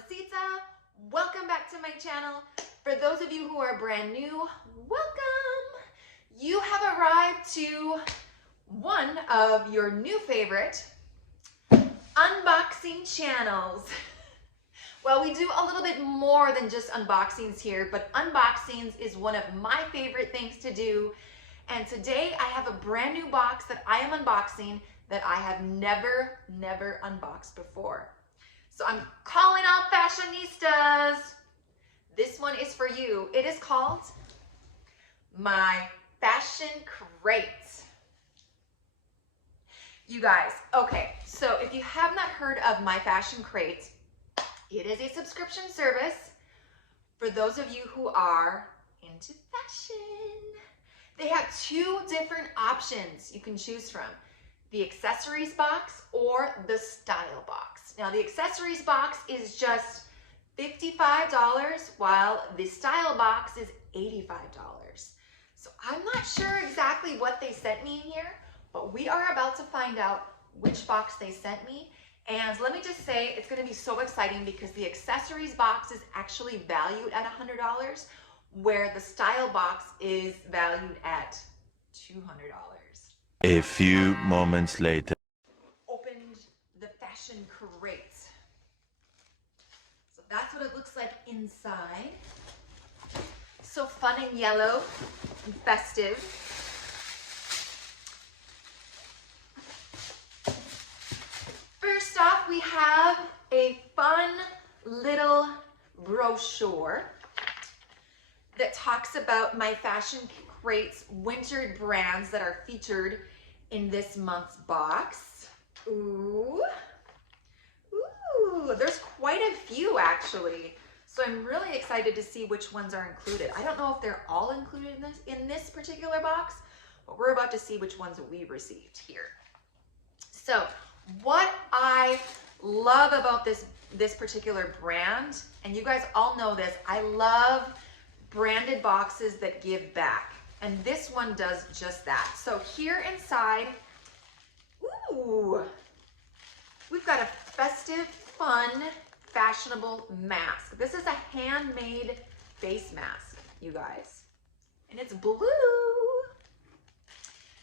Mamacita. Welcome back to my channel. For those of you who are brand new, welcome. You have arrived to one of your new favorite unboxing channels. Well, we do a little bit more than just unboxings here, but unboxings is one of my favorite things to do. And today I have a brand new box that I am unboxing that I have never unboxed before. So I'm calling out fashionistas. This one is for you. It is called my fashion crate. You guys, okay, so if you have not heard of my fashion crate, it is a subscription service for those of you who are into fashion. They have two different options you can choose from: the accessories box or the style box. Now, the accessories box is just $55, while the style box is $85. So I'm not sure exactly what they sent me in here, but we are about to find out which box they sent me. And let me just say, it's going to be so exciting because the accessories box is actually valued at $100, where the style box is valued at $200. A few moments later. Opened the fashion crate. So that's what it looks like inside. So fun and yellow and festive. First off, we have a fun little brochure that talks about my fashion crate's winter brands that are featured in this month's box. Ooh, there's quite a few actually. So I'm really excited to see which ones are included. I don't know if they're all included in this particular box, but we're about to see which ones we received here. So what I love about this particular brand, and you guys all know this, I love branded boxes that give back. And this one does just that. So here inside, ooh, we've got a festive, fun, fashionable mask. This is a handmade face mask, you guys. And it's blue.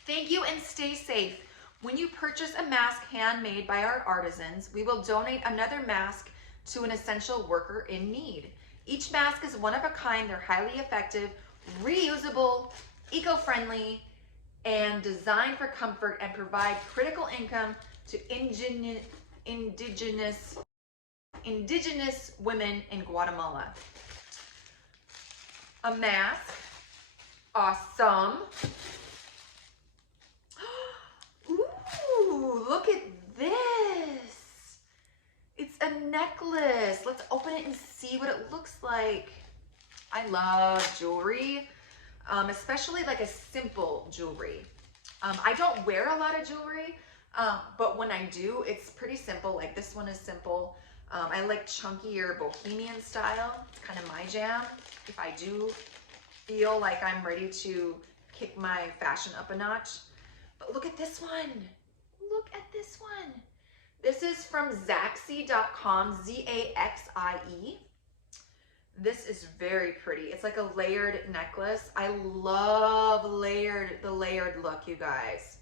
Thank you and stay safe. When you purchase a mask handmade by our artisans, we will donate another mask to an essential worker in need. Each mask is one of a kind. They're highly effective, reusable, eco-friendly, and designed for comfort and provide critical income to indigenous women in Guatemala. A mask. Awesome. Ooh, look at this. It's a necklace. Let's open it and see what it looks like. I love jewelry, especially like a simple jewelry. I don't wear a lot of jewelry, but when I do, it's pretty simple. Like this one is simple. I like chunkier bohemian style. It's kind of my jam. If I do feel like I'm ready to kick my fashion up a notch. But look at this one. Look at this one. This is from Zaxie.com, Z-A-X-I-E. This is very pretty. It's like a layered necklace. I love the layered look, you guys.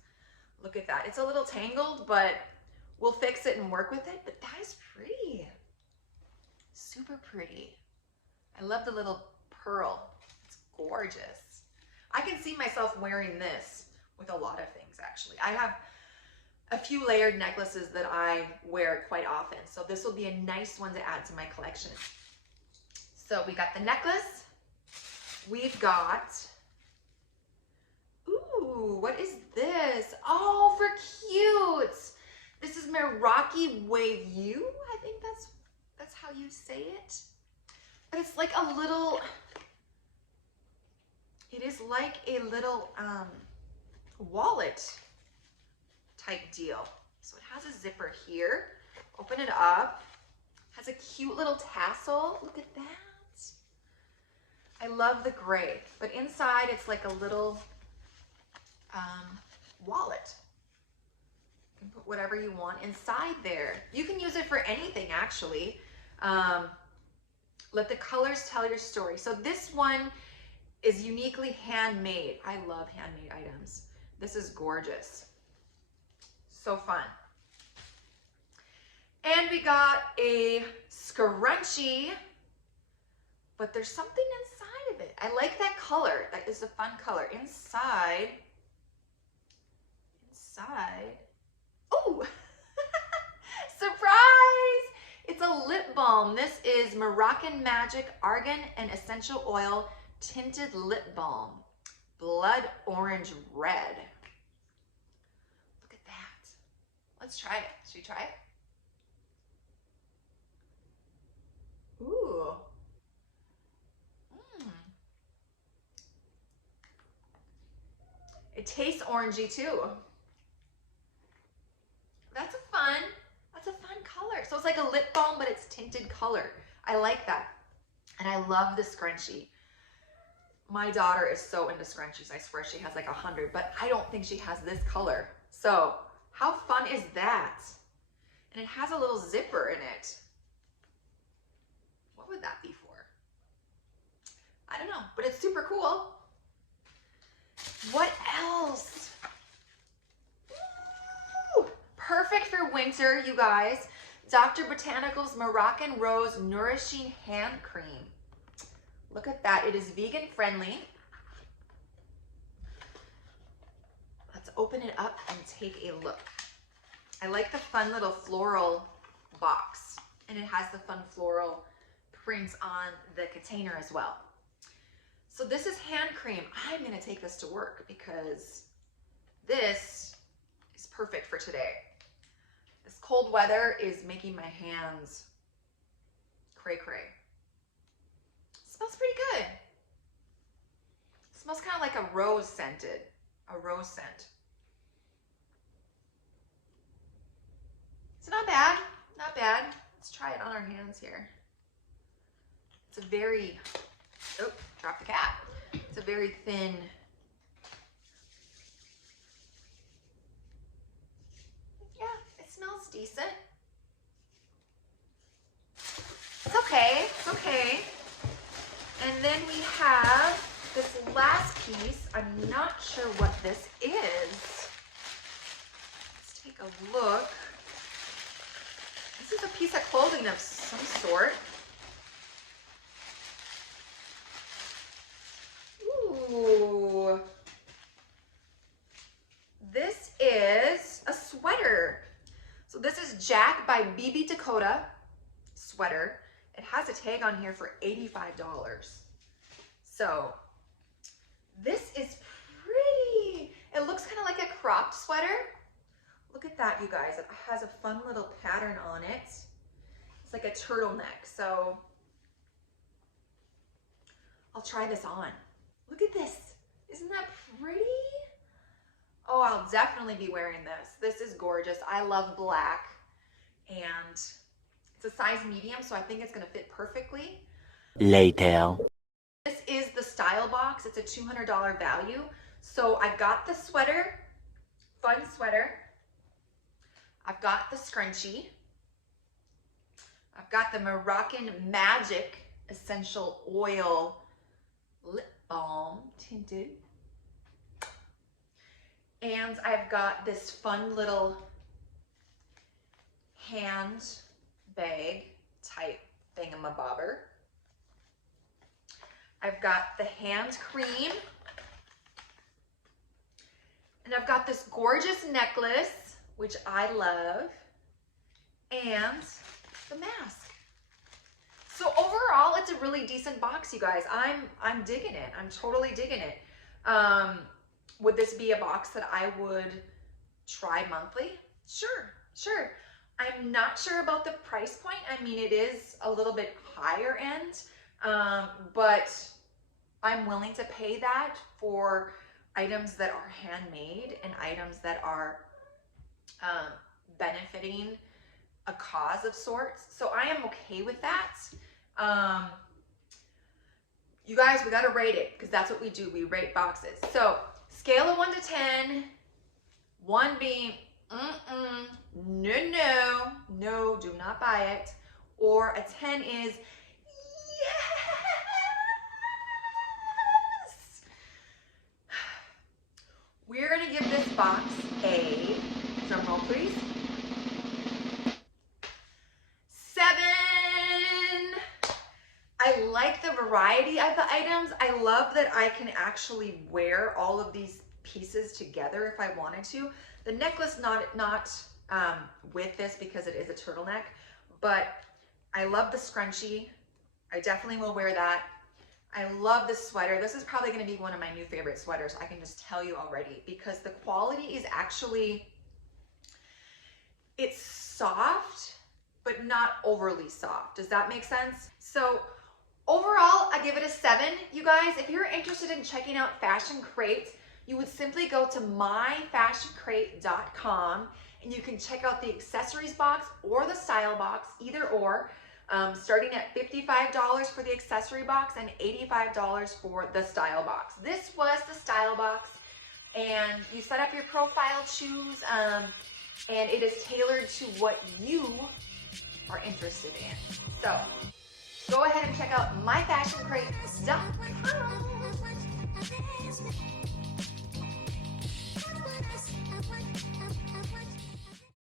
Look at that. It's a little tangled, but we'll fix it and work with it. But that is pretty. Super pretty. I love the little pearl. It's gorgeous. I can see myself wearing this with a lot of things, actually. I have a few layered necklaces that I wear quite often. So this will be a nice one to add to my collection. So we got the necklace. We've got, ooh, what is this? Oh, for cute. This is Moroccan wave U. I think that's how you say it. But it's like a little, it is like a little wallet type deal. So it has a zipper here. Open it up. Has a cute little tassel. Look at that. I love the gray, but inside it's like a little wallet. You can put whatever you want inside there. You can use it for anything, actually. Let the colors tell your story. So this one is uniquely handmade. I love handmade items. This is gorgeous. So fun. And we got a scrunchie, but there's something inside of it. I like that color. That is a fun color. Inside. Oh, surprise! It's a lip balm. This is Moroccan Magic Argan and Essential Oil Tinted Lip Balm. Blood orange red. Look at that. Let's try it. Should we try it? Ooh. It tastes orangey too. That's a fun color. So it's like a lip balm, but it's tinted color. I like that. And I love the scrunchie. My daughter is so into scrunchies. I swear she has like 100, but I don't think she has this color. So how fun is that? And it has a little zipper in it. What would that be for? I don't know, but it's super cool. What else? Ooh, perfect for winter, you guys. Dr. Botanical's Moroccan Rose Nourishing Hand Cream. Look at that. It is vegan friendly. Let's open it up and take a look. I like the fun little floral box, and it has the fun floral prints on the container as well. So this is hand cream. I'm gonna take this to work because this is perfect for today. This cold weather is making my hands cray cray. Smells pretty good. It smells kind of like a rose scent. It's not bad, not bad. Let's try it on our hands here. It's a very, oh, drop the cap. It's a very thin. Yeah, it smells decent. It's okay, it's okay. And then we have this last piece. I'm not sure what this is. Let's take a look. This is a piece of clothing of some sort. Ooh. This is a sweater. So this is Jack by BB Dakota sweater. It has a tag on here for $85. So this is pretty. It looks kind of like a cropped sweater. Look at that, you guys. It has a fun little pattern on it. It's like a turtleneck. So I'll try this on. Look at this. Isn't that pretty? Oh, I'll definitely be wearing this. This is gorgeous. I love black, and it's a size medium, so I think it's gonna fit perfectly. Later. This is the style box. It's a $200 value. So I got the sweater, fun sweater. I've got the scrunchie. I've got the Moroccan Magic Essential Oil Lip Balm tinted. And I've got this fun little hand bag type thingamabobber. I've got the hand cream. And I've got this gorgeous necklace, which I love, and the mask. So overall, it's a really decent box, you guys. I'm digging it. I'm totally digging it. Would this be a box that I would try monthly? Sure, sure. I'm not sure about the price point. I mean, it is a little bit higher end, but I'm willing to pay that for items that are handmade and items that are benefiting a cause of sorts. So I am okay with that. You guys, we gotta rate it because that's what we do. We rate boxes. So scale of 1 to 10, 1 being no, do not buy it. or a 10 is yes. We're gonna give this box a, drum roll please, 7. I like the variety of the items. I love that I can actually wear all of these pieces together if I wanted to. The necklace not with this because it is a turtleneck, but I love the scrunchie. I definitely will wear that. I love the sweater. This is probably going to be one of my new favorite sweaters. I can just tell you already because the quality is actually, it's soft, but not overly soft. Does that make sense? So overall, I give it a 7. You guys, if you're interested in checking out Fashion Crate, you would simply go to myfashioncrate.com and you can check out the accessories box or the style box, either or, starting at $55 for the accessory box and $85 for the style box. This was the style box, and you set up your profile, choose, and it is tailored to what you are interested in. So go ahead and check out myfashioncrate.com.